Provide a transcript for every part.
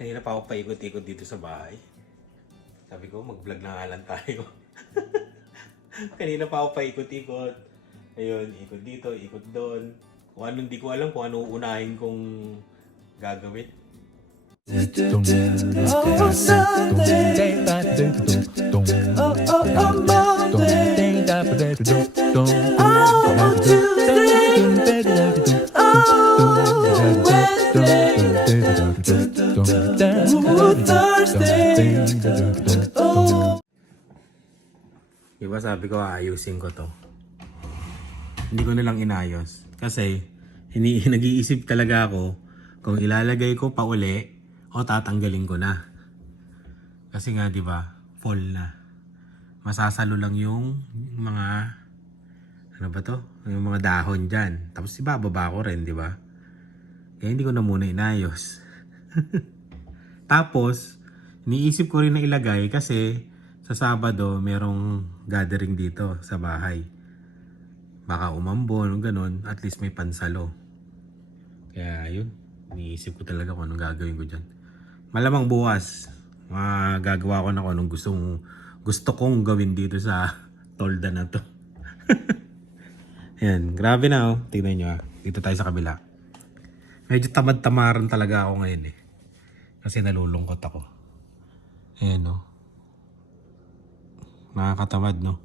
Kanina pa ako paikot-ikot dito sa bahay. Sabi ko, mag-vlog na nga lang tayo. Kanina pa ako paikot-ikot. Ayun, ikot dito, ikot doon. Kung ano, hindi ko alam kung ano uunahin kong gagawin. Oh, Sunday. Oh, Monday. Oh, Tuesday. Oh, Wednesday. Oh, Thursday. Oh. Diba sabi ko, ayusin ko to. Hindi ko na lang inayos. Kasi, nag-iisip talaga ako kung ilalagay ko pa uli o tatanggalin ko na. Kasi nga, di ba, fall na. Masasalo lang yung mga, ano ba to? Yung mga dahon dyan. Tapos ibababa ko rin, di ba? Kaya hindi ko na muna inayos. Tapos, iniisip ko rin na ilagay kasi sa Sabado merong gathering dito sa bahay. Baka umambon o ganun, at least may pansalo. Kaya yun, iniisip ko talaga kung anong gagawin ko dyan. Malamang bukas, magagawa ko na kung anong gusto kong gawin dito sa tolda na to. Yan, grabe na oh. Tignan nyo ah. Dito tayo sa kabila. Medyo tamad-tamaran talaga ako ngayon eh. Kasi nalulungkot ako. Ayan oh. Nakakatamad no.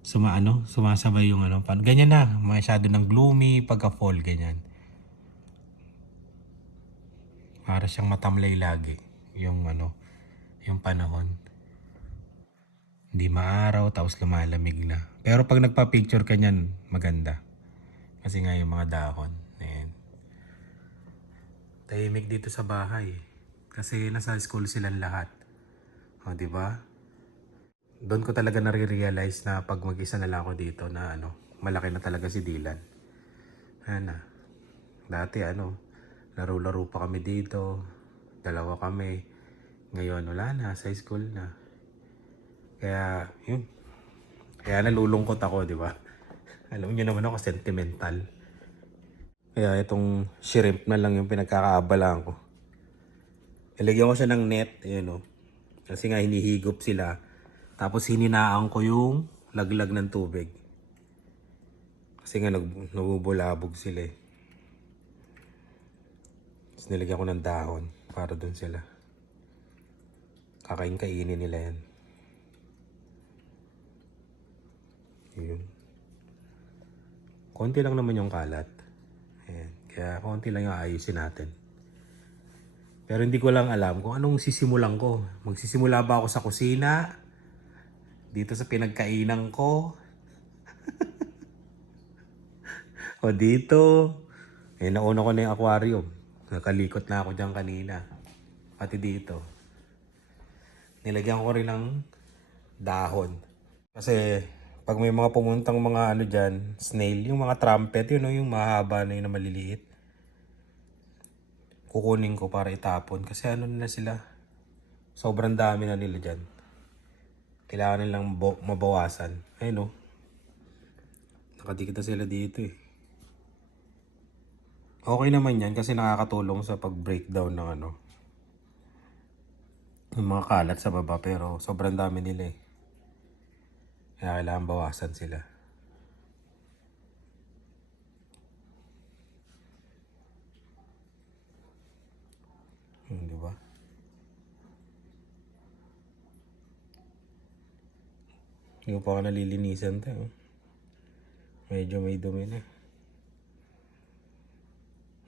Sumasabay yung ano. Ganyan na. Masyado ng gloomy pagka-fall ganyan. Para siyang matamlay lagi. Yung ano. Yung panahon. Hindi maaraw tapos lumalamig na. Pero pag nagpa-picture ka niyan, maganda. Kasi nga yung mga dahon. Ayan. Tahimik dito sa bahay. Kasi nasa school silang lahat. O, di ba? Doon ko talaga nare-realize na pag mag-isa na lang ako dito na ano, malaki na talaga si Dylan. Ano, dati ano, laro-laro pa kami dito. Dalawa kami. Ngayon wala na, sa school na. Kaya, yun. Kaya nalulungkot ako, di ba? Alam niyo naman ako, sentimental. Kaya itong shrimp na lang yung pinagkakaabalaan ko. Ilagyan ko siya ng net, ayan o. Kasi nga hinihigop sila. Tapos hininaan ko yung laglag ng tubig. Kasi nga nabubulabog sila eh. Tapos nilagyan ko ng dahon para dun sila. Kakain-kainin nila yan. Yun. Konti lang naman yung kalat. Ayan. Kaya konti lang yung ayusin natin. Pero hindi ko lang alam kung anong sisimulan ko. Magsisimula ba ako sa kusina? Dito sa pinagkainan ko? O dito? Eh, nauna ko na yung aquarium. Nakalikot na ako dyan kanina. Pati dito. Nilagyan ko rin ng dahon. Kasi pag may mga pumuntang mga ano dyan, snail, yung mga trumpet, yun, yung mahaba na yun na maliliit. Kukunin ko para itapon. Kasi ano na sila, sobrang dami na nila dyan. Kailangan nilang mabawasan. Ayun o. Nakadikit na sila dito eh. Okay naman yan kasi nakakatulong sa pag-breakdown ng ano. Yung mga kalat sa baba pero sobrang dami nila eh. Kaya kailangan bawasan sila. Di ba? Hindi ko pa ako nalilinisan to. Medyo may dumi na.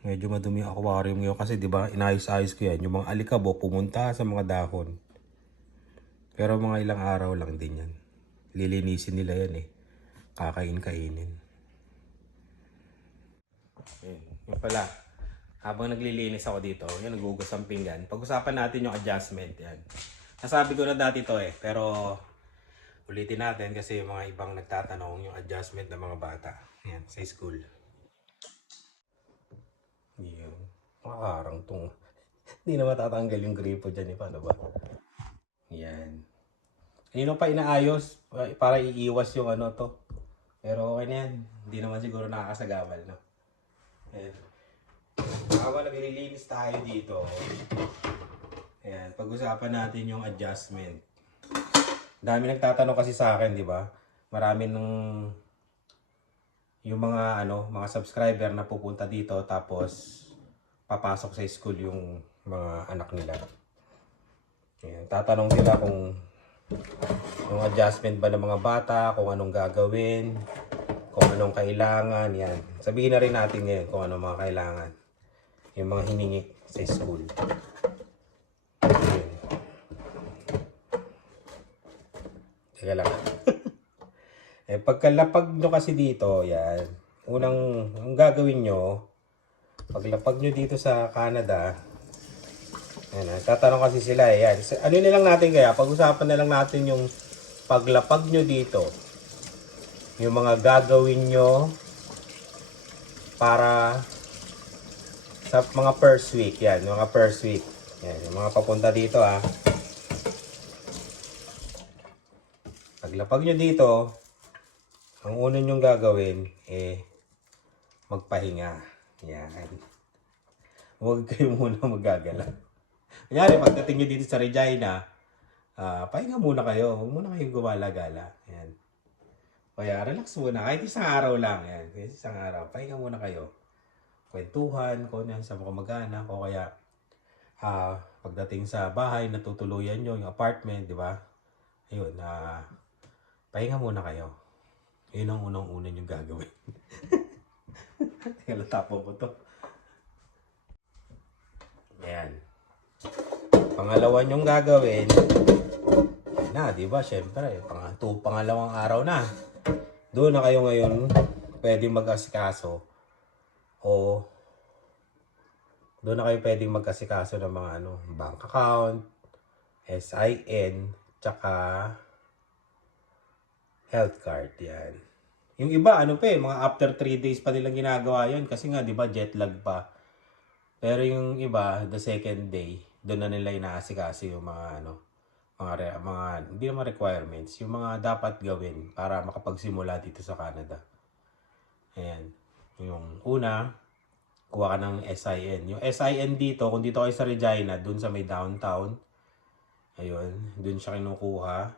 Medyo madumi ang aquarium ngayon kasi di ba inayos-ayos ko yan. Yung mga alikabok pumunta sa mga dahon. Pero mga ilang araw lang din yan. Lilinisin nila yan eh. Kakain-kainin. Yun pala. Habang naglilinis ako dito, yan nagugas ang pinggan. Pag-usapan natin yung adjustment yan. Nasabi ko na dati to eh. Pero ulitin natin kasi yung mga ibang nagtatanong yung adjustment ng mga bata. Yan, sa school. Yun. Makakarang tong. Hindi na matatanggal yung gripo dyan eh. Paano ba? Yan. Kanino pa inaayos para iiwas yung ano to. Pero okay na yan. Hindi naman siguro nakakasagabal, no? Ayan. Habang naglilinis tayo dito, Ayan, pag-usapan natin yung adjustment. Dami nagtatanong kasi sa akin, di ba? Marami nung yung mga subscriber na pupunta dito tapos papasok sa school yung mga anak nila. Ayan, tatanong sila kung yung adjustment ba ng mga bata, kung anong gagawin, kung anong kailangan, yan. Sabihin na rin natin ngayon kung anong mga kailangan. Yung mga hiningi sa school. Ayan. Teka lang. Pagkalapag nyo kasi dito, yan. Ang gagawin nyo, paglapag nyo dito sa Canada, yan, tatanong kasi sila yan. Ano nilang natin kaya? Pag-usapan na lang natin yung paglapag nyo dito. Yung mga gagawin nyo para sa mga first week. Yan, mga first week. Yan, yung mga papunta dito Paglapag nyo dito, ang una nyong gagawin, magpahinga. Yan. Huwag kayo muna magagala. Kunyari, pagdating nyo dito sa Regina, pahinga muna kayo. Huwag muna kayong gumala-gala. Yan. Kaya relax muna. Kahit isang araw lang. Yan. Kahit isang araw. Pahinga muna kayo. Kwentuhan, kung yan sa mga kamag-anak. O kaya, pagdating sa bahay, natutuluyan nyo, yung apartment, di ba? Ayun, pahinga muna kayo. Yun ang unang-una yung gagawin. Teka, tapo ko to. Ayan. Pangalawa yung gagawin, di ba? Siyempre, pangalawang araw na. Doon na kayo ngayon pwedeng mag-asikaso o doon na kayo pwedeng mag-asikaso ng mga bank account, SIN, tsaka health card, yan. Yung iba, mga after 3 days pa nilang ginagawa yan kasi nga, di ba, jet lag pa. Pero yung iba, the second day, doon na nila inaasikaso yung hindi naman requirements, yung mga dapat gawin para makapagsimula dito sa Canada. Ayan. Yung una, kuha ka ng SIN. Yung SIN dito, kung dito kayo sa Regina, doon sa may downtown, ayun, doon siya kinukuha.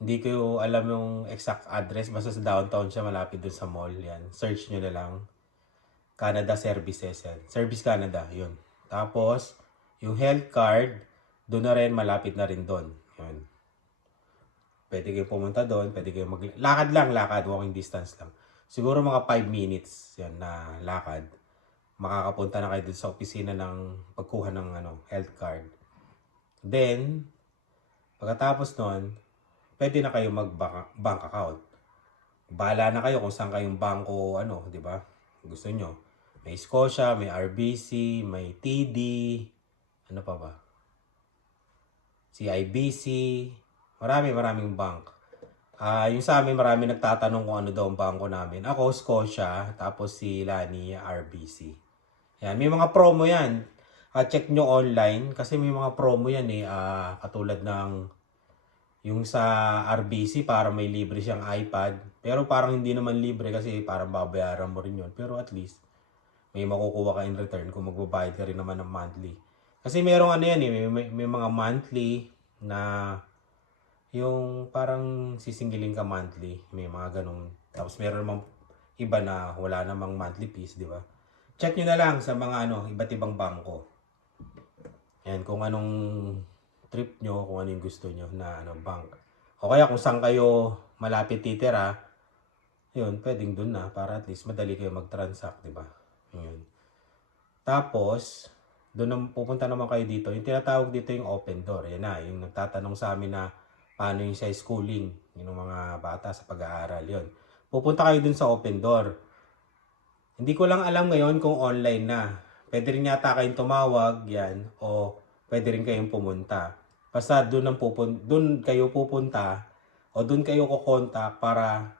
Hindi ko alam yung exact address. Basta sa downtown siya, malapit dun sa mall. Yan. Search nyo na lang. Canada Services. Yan. Service Canada. Yun. Tapos, yung health card, doon na rin, malapit na rin doon. Yun. Pwede kayo pumunta doon. Pwede kayo lakad lang, lakad. Walking distance lang. Siguro mga 5 minutes yan na lakad. Makakapunta na kayo doon sa opisina ng pagkuha ng health card. Then, pagkatapos nun, pwede na kayo mag-bank account. Bahala na kayo kung saan kayong bangko, di ba? Gusto nyo. May Scotia, may RBC, may TD, ano pa ba? CIBC, maraming bank. Yung sa amin, marami nagtatanong kung ano daw ang bangko namin. Ako, Scotia, tapos si Lani, RBC. Yan, may mga promo yan. Check nyo online kasi may mga promo yan katulad ng yung sa RBC para may libre siyang iPad. Pero parang hindi naman libre kasi parang babayaran mo rin yun. Pero at least may makukuha ka in return kung magbabayad ka rin naman ng monthly. Kasi merong may mga monthly na yung parang sisingilin ka monthly. May mga ganun. Tapos meron namang iba na wala namang monthly fees, di ba? Check nyo na lang sa mga iba't ibang bangko. Yan, kung anong trip nyo, kung ano yung gusto nyo na bank. O kaya kung saan kayo malapit titira, yun, pwedeng dun na para at least madali kayo mag-transact, di ba? Yun. Tapos, doon pupunta naman kayo dito. Yung tinatawag dito yung open door. Yan na, yung nagtatanong sa amin na paano yung sa schooling, yung mga bata sa pag-aaral, yun. Pupunta kayo dun sa open door. Hindi ko lang alam ngayon kung online na. Pwede rin yata kayong tumawag, yan, o pwede rin kayong pumunta. Basta doon kayo pupunta o doon kayo kukontak para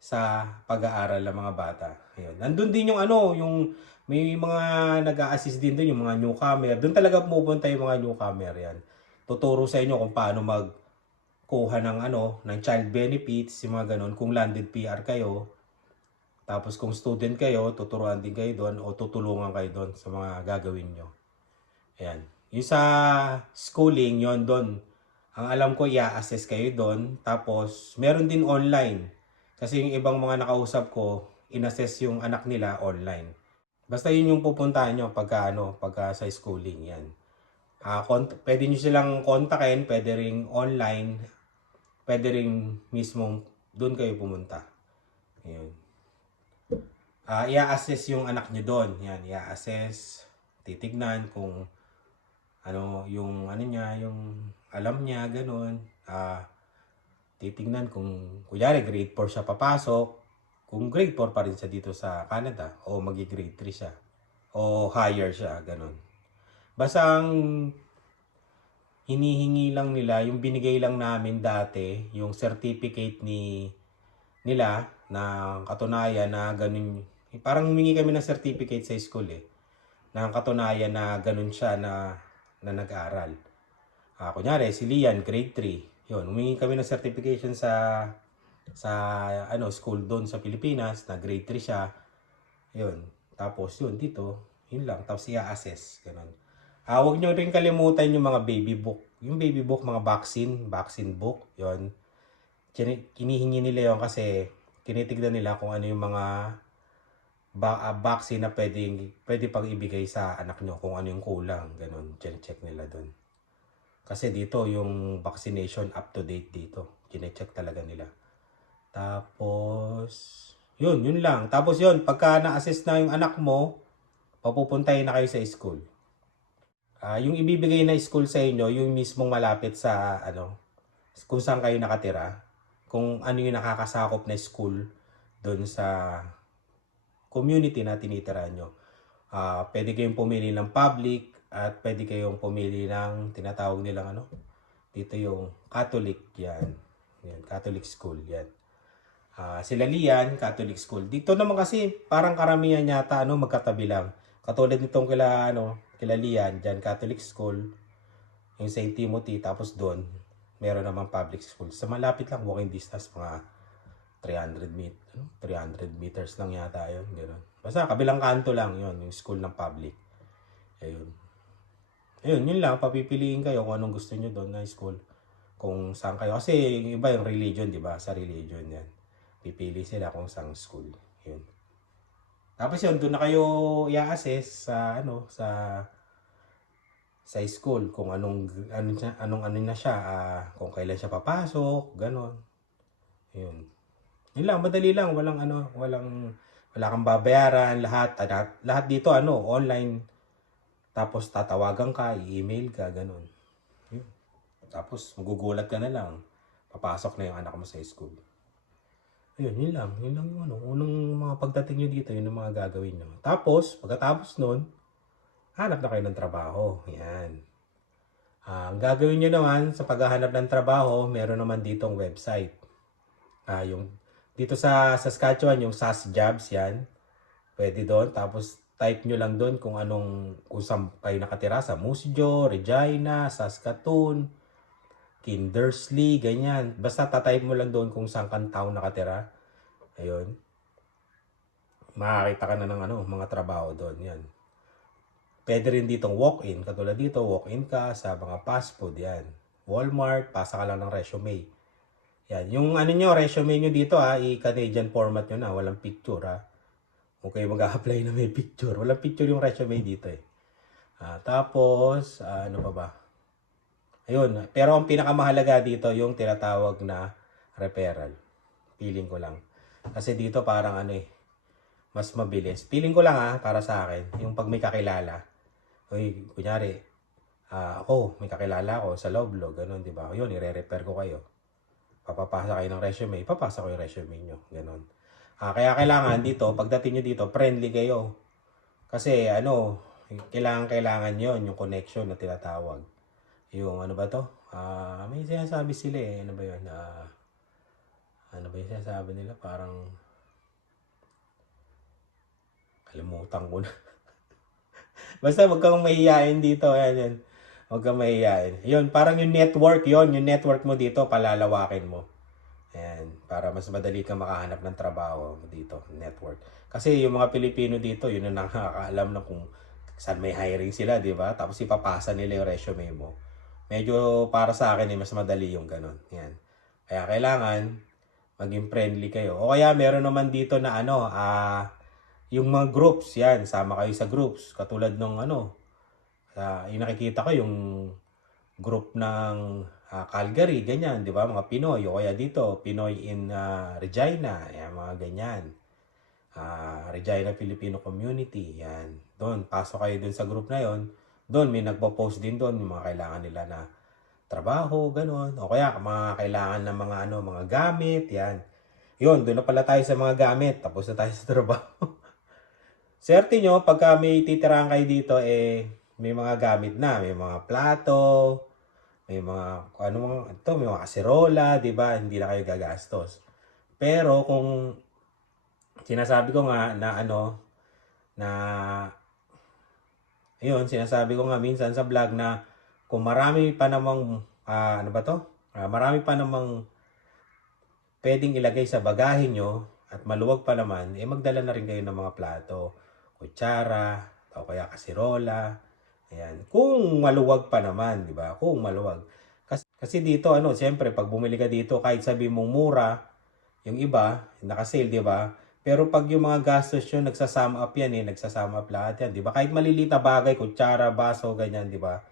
sa pag-aaral ng mga bata. Ayun. Nandun din yung may mga nag-a-assist din doon, yung mga newcomer. Doon talaga pupunta yung mga newcomer yan. Tuturo sa inyo kung paano magkuha ng ng child benefits, yung mga ganun. Kung landed PR kayo, tapos kung student kayo, tuturuan din kayo doon o tutulungan kayo doon sa mga gagawin nyo. Ayan. Yung sa schooling, yon doon. Ang alam ko, i-assess kayo doon. Tapos, meron din online. Kasi yung ibang mga nakausap ko, in-assess yung anak nila online. Basta yun yung pupuntahan nyo pagka sa schooling, yan. Pwede nyo silang kontakin, pwede ring online, pwede ring mismong doon kayo pumunta. Ayun. I-assess yung anak nyo doon. Yan, i-assess, titignan kung yung ano niya, yung alam niya, ganun. Titignan kung, kunyari, grade 4 siya papasok. Kung grade 4 pa rin siya dito sa Canada, o grade 3 siya, o higher siya, ganun. Basta ang hinihingi lang nila, yung binigay lang namin dati, yung certificate nila, na katunayan na ganun. Parang humingi kami ng certificate sa school na katunayan na ganun siya na nag-aaral. Kunyari, si Lian, grade 3. Yun, humingi kami ng certification sa school doon sa Pilipinas, na grade 3 siya. Yun. Tapos yun, dito, yun lang. Tapos i-assess. Ganun. Huwag nyo rin kalimutan yung mga baby book. Yung baby book, mga vaccine book. Yun. Kinihingi nila yun kasi tinitignan nila kung ano yung mga vaccine na pwede pang ibigay sa anak nyo, kung ano yung kulang, ganun, check nila doon. Kasi dito, yung vaccination up to date dito, check talaga nila. Tapos, yun lang. Tapos yun, pagka na-assess na yung anak mo, papupuntahin na kayo sa school. Yung ibibigay na school sa inyo, yung mismong malapit sa, kung saan kayo nakatira, kung ano yung nakakasakop na school doon sa community na tinitira nyo. Pwede kayong pumili ng public at pwede kayong pumili ng tinatawag nilang dito yung Catholic, yan. Catholic school, yan. Sila Lian, Catholic school. Dito naman kasi parang karamihan yata magkatabi lang. Katulad nitong kila Lian, dyan Catholic school, yung St. Timothy, tapos doon meron naman public school. Sa malapit lang, walking distance, mga 300 meters lang yata yun. Ganun. Basta kabilang kanto lang yun, yung school ng public. Ayun, yun lang. Papipiliin kayo kung anong gusto nyo doon na school. Kung saan kayo. Kasi yung iba yung religion, di ba? Sa religion yan. Pipili sila kung saan school. Yun. Tapos yun, doon na kayo i-assess sa school. Kung anong na siya. Kung kailan siya papasok. Ganon. Yun. Yun lang, madali lang, wala kang babayaran, lahat dito online. Tapos tatawagan ka, i-email ka, ganun. Yun. Tapos magugulat ka na lang, papasok na yung anak mo sa school. Yun lang yung unang mga pagdating nyo dito, yun ang mga gagawin nyo. Tapos, pagkatapos nun, hanap na kayo ng trabaho. Yan. Ang gagawin nyo naman sa paghahanap ng trabaho, meron naman ditong website. Yung dito sa Saskatchewan, yung SAS Jobs, yan. Pwede doon. Tapos, type nyo lang doon kung saan kayo nakatira. Sa Moose Jaw, Regina, Saskatoon, Kindersley, ganyan. Basta tatype mo lang doon kung saan kang tao nakatira. Ayun. Makakita ka na ng mga trabaho doon. Yan. Pwede rin ditong walk-in. Katulad dito, walk-in ka sa mga fast food. Yan. Walmart, pasa ka lang ng resume. Yan, yung resume nyo dito i-Canadian format nyo na, walang picture Kung kayo mag-a-apply na may picture, walang picture yung resume dito Tapos, ano pa ba? Ayun, pero ang pinakamahalaga dito yung tinatawag na referral. Feeling ko lang. Kasi dito parang mas mabilis. Feeling ko lang para sa akin, yung pag may kakilala. Kunyari, ako, may kakilala ako sa Loblog, ganun, di ba? Yun, i-refer ko kayo. Papapasa kayo ng resume, papasa ko yung resume nyo. Ganon. Kaya kailangan dito, pagdating nyo dito, friendly kayo. Kasi kailangan yon yung connection na tinatawag. Yung ba to? May sinasabi sila Ano ba yun? Ano ba yung sinasabi nila? Parang kalimutan ko na. Basta wag kang mahihiyain dito. Yan. Huwag kang mahihiyain. Yun, parang yung network yung network mo dito, palalawakin mo. Ayan, para mas madali kang makahanap ng trabaho dito, network. Kasi yung mga Pilipino dito, yun ang nakakaalam na kung saan may hiring sila, di ba? Tapos ipapasa nila yung resume mo. Medyo para sa akin, mas madali yung ganun. Yan. Kaya kailangan maging friendly kayo. O kaya meron naman dito na yung mga groups, yan, sama kayo sa groups. Katulad nung yung nakikita ko yung group ng Calgary, ganyan, di ba? Mga Pinoy. O kaya dito, Pinoy in Regina, yan, mga ganyan. Regina Filipino Community, yan. Doon, pasok kayo doon sa group na yon. Doon, may nagpo-post din doon, yung mga kailangan nila na trabaho, ganun. O kaya, mga kailangan ng mga gamit, yan. Yun, doon na pala tayo sa mga gamit. Tapos na tayo sa trabaho. Swerte nyo, pagka may titiraan kayo dito, may mga gamit na. May mga plato, may mga, may mga kaserola, di ba? Hindi na kayo gagastos. Pero kung sinasabi ko nga sinasabi ko nga minsan sa vlog na kung marami pa namang, marami pa namang pwedeng ilagay sa bagahe nyo at maluwag pa naman, magdala na rin kayo ng mga plato, kutsara, o kaya kasirola. Ayan. Kung maluwag pa naman, di ba? Kung maluwag. Kasi dito, siyempre, pag bumili ka dito, kahit sabi mong mura, yung iba, naka-sale, di ba? Pero pag yung mga gastos yun, nagsasama up yan nagsasama up lahat yan, di ba? Kahit maliliit na bagay, kutsara, baso, ganyan, di ba?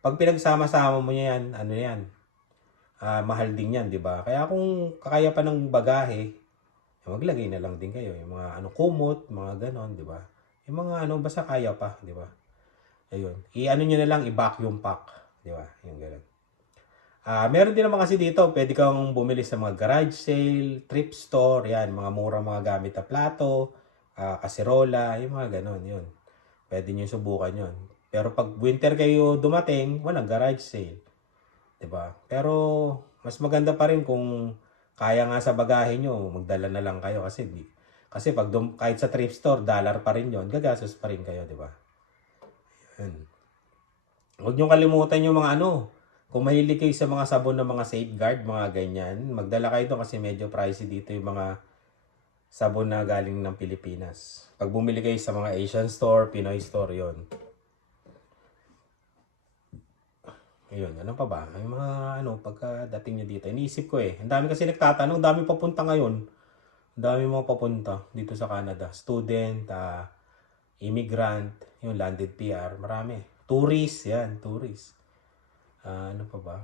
Pag pinagsama-sama mo yan, mahal din yan, di ba? Kaya kung kakaya pa ng bagahe, maglagay na lang din kayo. Yung mga kumot, mga ganon, di ba? Yung mga basta kaya pa, di ba? Ayun. Nyo na lang, i-vacuum pack, di ba? Yung ganon. Meron din naman kasi dito, pwede kang bumili sa mga garage sale, thrift store, yan, mga murang mga gamit na plato, kaserola, yung mga ganon, yun. Pwede nyo subukan yun. Pero pag winter kayo dumating, walang garage sale. Diba? Pero mas maganda pa rin kung kaya nga sa bagahe nyo, magdala na lang kayo kasi pag kahit sa thrift store, dollar pa rin yun, gagastos pa rin kayo, diba? Yun. Huwag nyo kalimutan yung mga kung mahilig kayo sa mga sabon ng mga Safeguard, mga ganyan, magdala kayo doon kasi medyo pricey dito yung mga sabon na galing ng Pilipinas. Pag bumili kayo sa mga Asian store, Pinoy store, yon. Ayun, ano pa ba? Yung mga pagkadating nyo dito. Iniisip ko ang dami kasi nagtatanong, dami papunta ngayon. Ang dami mga papunta dito sa Canada. Student, immigrant, yung landed PR, marami. Tourist, yan, tourist. Ano pa ba?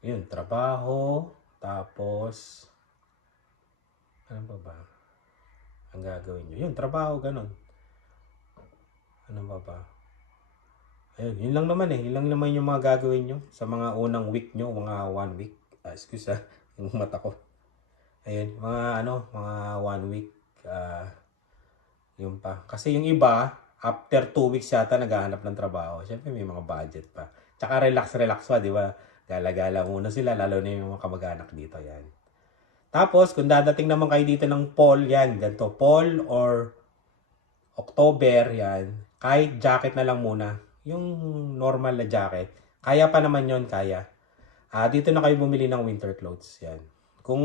Yun, trabaho, tapos, ano pa ba? Ang gagawin nyo. Yun, trabaho, ganun. Ano pa ba? Ayun, yun lang naman Yun lang naman yung mga gagawin nyo sa mga unang week nyo, mga 1 week. Excuse yung mata ko. Ayun, mga mga 1 week. Yun pa. Kasi yung iba, after 2 weeks yata naghahanap ng trabaho. Siyempre may mga budget pa. Tsaka relax pa, di ba? Gala-gala muna sila, lalo na yung mga kamag-anak dito. Yan. Tapos, kung dadating naman kayo dito ng fall, yan. Ganito, fall or October, yan. Kahit jacket na lang muna. Yung normal na jacket. Kaya pa naman yon kaya. Dito na kayo bumili ng winter clothes. Yan. Kung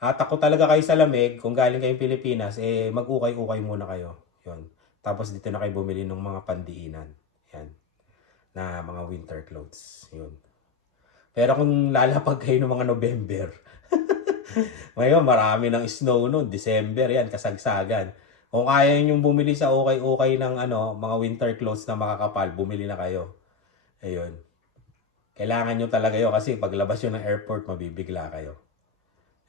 takot talaga kayo sa lamig, kung galing kayong Pilipinas, mag-ukay-ukay muna kayo. Yun. Tapos dito na kayo bumili ng mga pandiinan. Yan. Na mga winter clothes. Yun. Pero kung lalapag kayo ng mga November, ngayon marami ng snow noon. December, yan, kasagsagan. Kung kaya nyo bumili sa ukay-ukay ng mga winter clothes na makakapal, bumili na kayo. Ayun. Kailangan nyo talaga yun kasi paglabas nyo ng airport, mabibigla kayo.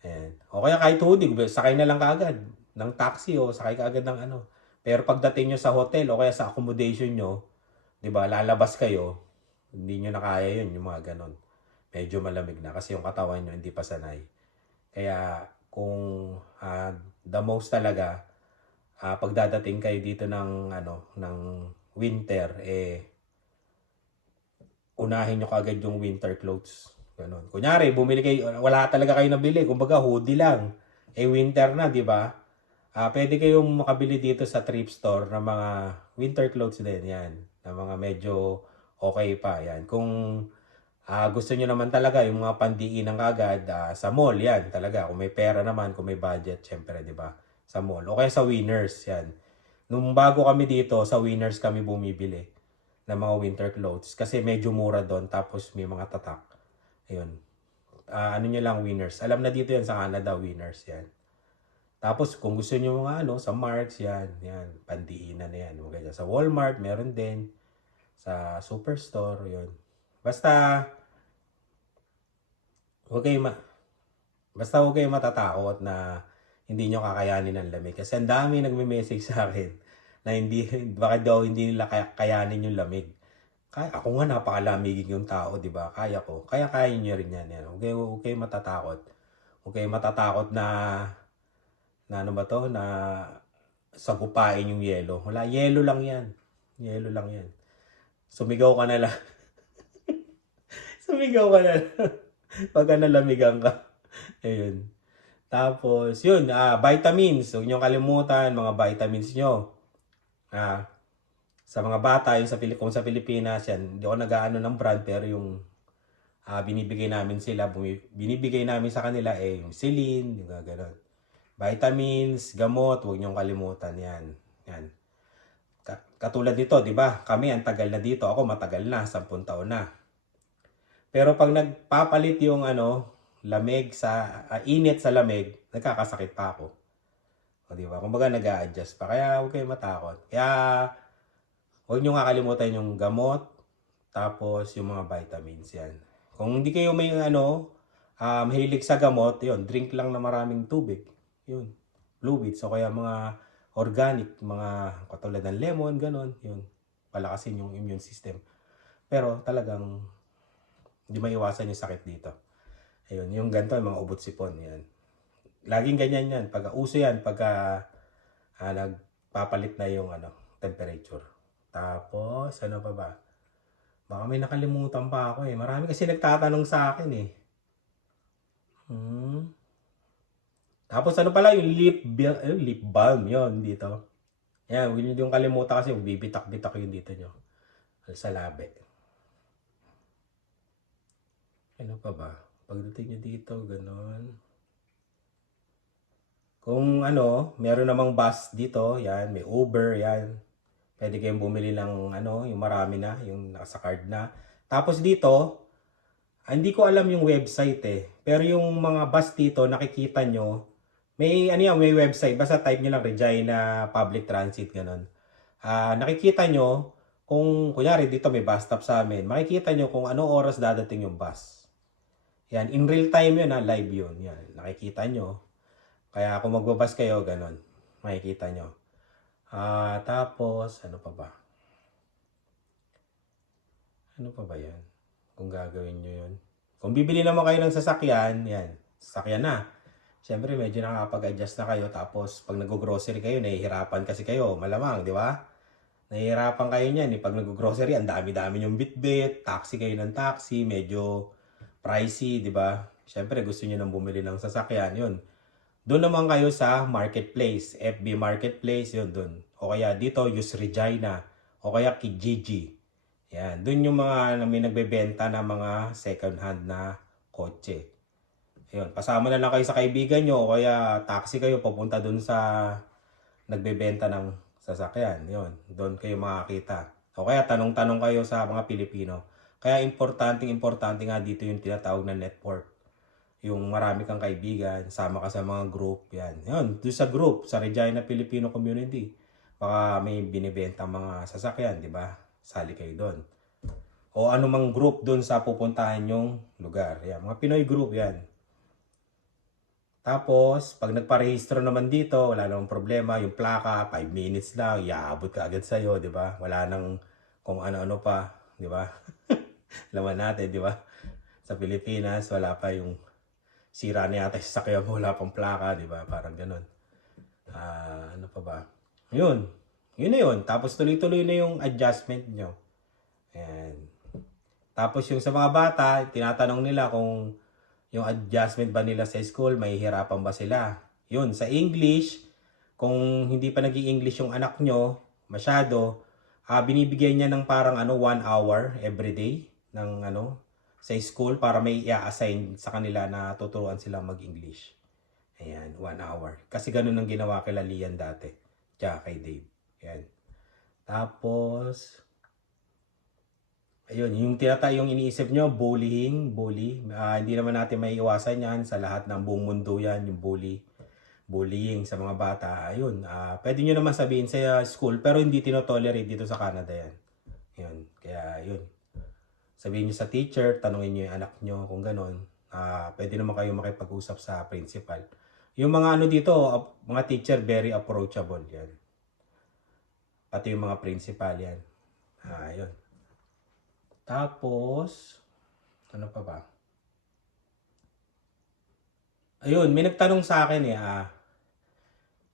Ayan. O kaya kahit hoodie, sakay na lang kaagad ng taxi o sakay kaagad ng Pero pagdating nyo sa hotel o kaya sa accommodation nyo, di ba, lalabas kayo, hindi nyo na kaya yun, yung mga ganon. Medyo malamig na kasi yung katawan nyo hindi pa sanay. Kaya kung the most talaga, pagdadating kayo dito ng winter, unahin nyo kagad yung winter clothes. Ganon. Kunyari, bumili kayo, wala talaga kayo nabili, kumbaga hoodie lang. Winter na, di ba? Pwede kayong makabili dito sa thrift store ng mga winter clothes din, yan. Na mga medyo okay pa, yan. Kung gusto nyo naman talaga yung mga pandiinang agad sa mall, yan talaga. Kung may pera naman, kung may budget, syempre, di ba? Sa mall. O kaya sa Winners, yan. Nung bago kami dito, sa Winners kami bumibili ng mga winter clothes. Kasi medyo mura doon, tapos may mga tatak. Ayun. Ano nyo lang, Winners. Alam na dito yan sa Canada, Winners yan. Tapos kung gusto niyo mga ano, sa Marks, yan, yan, pandiinan na yan. Mga ganyan. Sa Walmart, meron din. Sa Superstore, yun. Basta, huwag kayo basta huwag kayo matatakot na hindi nyo kakayanin ang lamig. Kasi ang dami nagme-message sa akin na hindi, bakit daw hindi nila kayanin yung lamig. Kaya, ako nga napakalamigin yung tao, di ba? Kaya ko. Kaya nyo rin yan. Yan. Huwag kayo matatakot. Huwag kayo matatakot na ano ba to? Na sagupain yung yelo. Wala, yelo lang yan. Yelo lang yan. Sumigaw ka na lang. Sumigaw ka na lang. Pagka nalamigan ka. Ayun. Tapos, yun, vitamins. Huwag nyo kalimutan, mga vitamins nyo. Sa mga bata, yung kung sa Pilipinas, yan, hindi ako nag-aano ng brand, pero yung binibigay namin sila, binibigay namin sa kanila, yung Celine, yung gano'n. Vitamins, gamot, huwag nyo kalimutan yan. Yan. Katulad nito, di ba? Kami, ang tagal na dito. Ako, matagal na, 10 taon na. Pero pag nagpapalit yung lamig sa init sa lamig, nagkakasakit pa ako. O di ba? Kumbaga nag-a-adjust pa. Kaya huwag kayong matakot. Kaya huwag niyo kakalimutan yung gamot, tapos yung mga vitamins yan. Kung hindi kayo may mahilig sa gamot, yun, drink lang na maraming tubig. Yun, fluids. O kaya mga organic, mga katulad ng lemon, ganon. Yun, palakasin yung immune system. Pero talagang hindi maiwasan yung sakit dito. Ayun, yung ganito, yung mga ubot sipon, yan. Laging ganyan yan. Uso yan, nagpapalit na yung temperature. Tapos, ano pa ba? Baka may nakalimutan pa ako eh. Marami kasi nagtatanong sa akin eh. Tapos ano pala, yung lip balm, yon dito. Yan, huwag nyo yung kalimutan kasi bibitak-bitak yun dito nyo. Sa labi. Ano pa ba? Pagdating nyo dito, ganon. Kung meron namang bus dito, yan, may Uber, yan. Pwede kayong bumili ng yung marami na, yung nasa card na. Tapos dito, hindi ko alam yung website eh. Pero yung mga bus dito, nakikita nyo, may may website. Basta type nyo lang Regina Public Transit, ganon. Nakikita nyo, kung kunyari dito may bus stop sa amin, makikita nyo kung anong oras dadating yung bus. Yan, in real time yun live yun. Yan, nakikita nyo. Kaya kung magbabas kayo, ganon. Makikita nyo. Tapos, ano pa ba? Ano pa ba yan? Kung gagawin nyo yun. Kung bibili naman kayo ng sasakyan, yan, sasakyan na. Siyempre, medyo nakapag-adjust na kayo. Tapos, pag nag-grocery kayo, nahihirapan kasi kayo. Malamang, di ba? Nahihirapan kayo niyan. Pag nag-grocery, ang dami-dami yung bitbit. Taxi kayo ng taxi. Medyo pricey, di ba? Siyempre, gusto niyo nang bumili ng sasakyan. Yun. Doon naman kayo sa marketplace. FB Marketplace, yun doon. O kaya dito, use Regina. O kaya Kijiji. Yan. Doon yung mga may nagbebenta na mga second hand na kotse. Ayun, pasama na lang kayo sa kaibigan nyo o kaya taxi kayo papunta dun sa nagbebenta ng sasakyan. Yun, doon kayo makakita. O kaya tanong-tanong kayo sa mga Pilipino. Kaya importante nga dito yung tinatawag na network. Yung marami kang kaibigan, sama ka sa mga group, yan. Yun, doon sa group, sa Regina Filipino Community. Baka may binibenta mga sasakyan, di ba? Sali kayo doon. O anumang group doon sa pupuntahan yung lugar. Yan, mga Pinoy group yan. Tapos, pag nagparehistro naman dito, wala namang problema. Yung plaka, 5 minutes lang, iaabot ka agad sa'yo, di ba? Wala nang kung ano-ano pa, di ba? Laman natin, di ba? Sa Pilipinas, wala pa yung sira na yata sa sakyan mo, wala pang plaka, di ba? Parang ganun. Ano pa ba? Yun. Yun na yun. Tapos tuloy-tuloy na yung adjustment nyo. Ayan. Tapos yung sa mga bata, tinatanong nila kung yung adjustment ba nila sa school, may hirapan ba sila? Yun, sa English, kung hindi pa nag-i-English yung anak nyo, masyado, binibigyan niya ng parang 1 hour everyday ng sa school para may i-assign sa kanila na tuturuan sila mag-English. Ayan, 1 hour. Kasi ganun ang ginawa kay Lian dati. Tsaka kay Dave. Yan. Tapos, ayun, yung iniisip nyo, bully. Hindi naman natin may iwasan yan sa lahat ng buong mundo yan, yung bullying sa mga bata. Ayun, pwede nyo naman sabihin sa school, pero hindi tinotolerate dito sa Canada yan. Yun, kaya yun. Sabihin nyo sa teacher, tanungin nyo yung anak nyo kung ganon. Pwede naman kayo makipag-usap sa principal. Yung mga ano dito, mga teacher, very approachable yan. Pati yung mga principal yan. Yun. Tapos, ano pa ba? Ayun, may nagtanong sa akin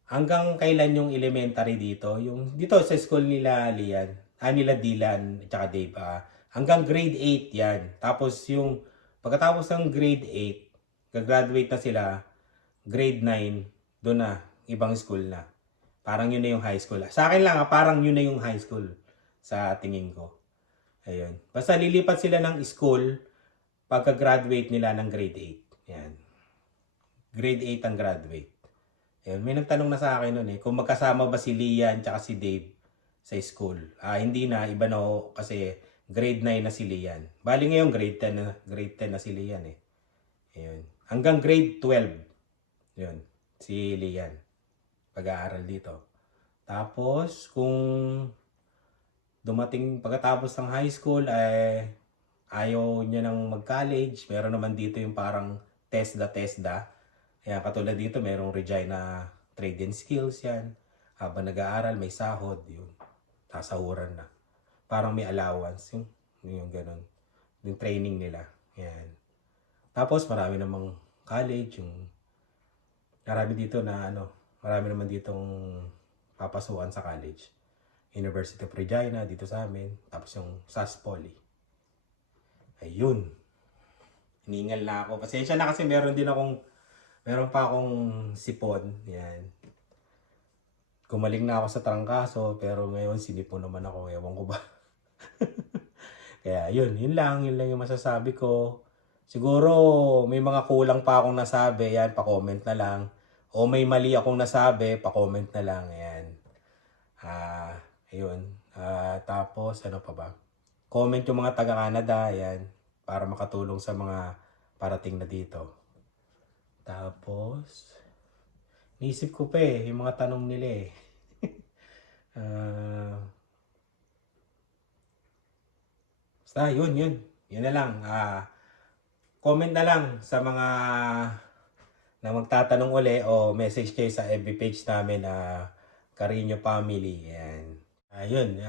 hanggang kailan yung elementary dito? Yung dito sa school nila nila Dylan at saka Dave, hanggang grade 8 yan. Tapos yung pagkatapos ng grade 8, gagraduate na sila, grade 9, doon na, ibang school na. Parang yun na yung high school. Sa akin lang, parang yun na yung high school sa tingin ko. Ayun. Basta lilipat sila ng school pagka-graduate nila ng grade 8. Yan. Grade 8 ang graduate. Ayun. May nagtanong na sa akin nun kung magkasama ba si Lian tsaka si Dave sa school. Hindi na, iba na kasi grade 9 na si Lian. Bali ngayon grade 10 na si Lian Ayun. Hanggang grade 12. Yun. Si Lian. Pag-aaral dito. Tapos, kung dumating pagkatapos ng high school, ayaw niya nang mag-college. Meron naman dito yung parang TESDA. Kaya katulad dito, merong Regina Trade and Skills yan. Habang nag-aaral, may sahod. Yun. Sasahuran na. Parang may allowance. Yung ganun. Yung training nila. Yan. Tapos, marami namang college. Marami naman ditong papasukan sa college. University of Regina, dito sa amin. Tapos yung SAS Poly. Ayun. Hiningal na ako. Pasensya na kasi meron pa akong sipon. Yan. Gumaling na ako sa trangkaso, pero ngayon sinipon naman ako. Ewan ko ba. Kaya yun lang yung masasabi ko. Siguro may mga kulang pa akong nasabi. Yan, pa-comment na lang. O may mali akong nasabi, pa-comment na lang. Yan. Ayun. Tapos, ano pa ba? Comment yung mga taga-Canada, yan. Para makatulong sa mga parating na dito. Tapos, naisip ko pa yung mga tanong nila basta, yun. Yun na lang. Comment na lang sa mga na magtatanong uli o message kayo sa FB page namin Carino Family. Yan. Ayun,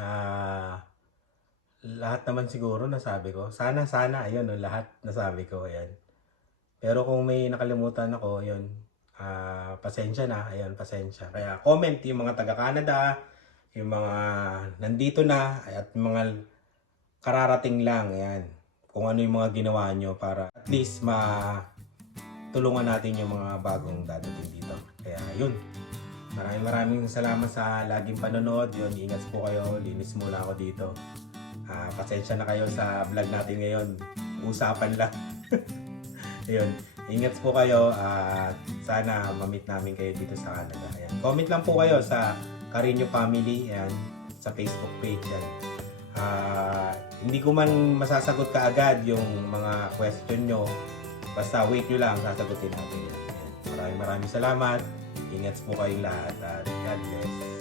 lahat naman siguro nasabi ko. Sana, ayun, lahat nasabi ko. Ayan. Pero kung may nakalimutan ako, yun, pasensya na. Ayun, pasensya. Kaya comment yung mga taga-Canada, yung mga nandito na, at yung mga kararating lang. Ayan. Kung ano yung mga ginawa nyo para at least tulungan natin yung mga bagong dadating dito. Kaya yun. Maraming salamat sa laging panonood. Yun, ingat po kayo. Linis muna ako dito. Pasensya na kayo sa vlog natin ngayon. Usapan lang. Ayun, ingat po kayo. Sana ma-meet namin kayo dito sa Canada. Ayan. Comment lang po kayo sa Carino Family. Ayan, sa Facebook page. Yan. Hindi ko man masasagot kaagad yung mga question nyo. Basta wait nyo lang, sasagutin natin yan. Maraming salamat. Ingat po kayong lahat at God bless.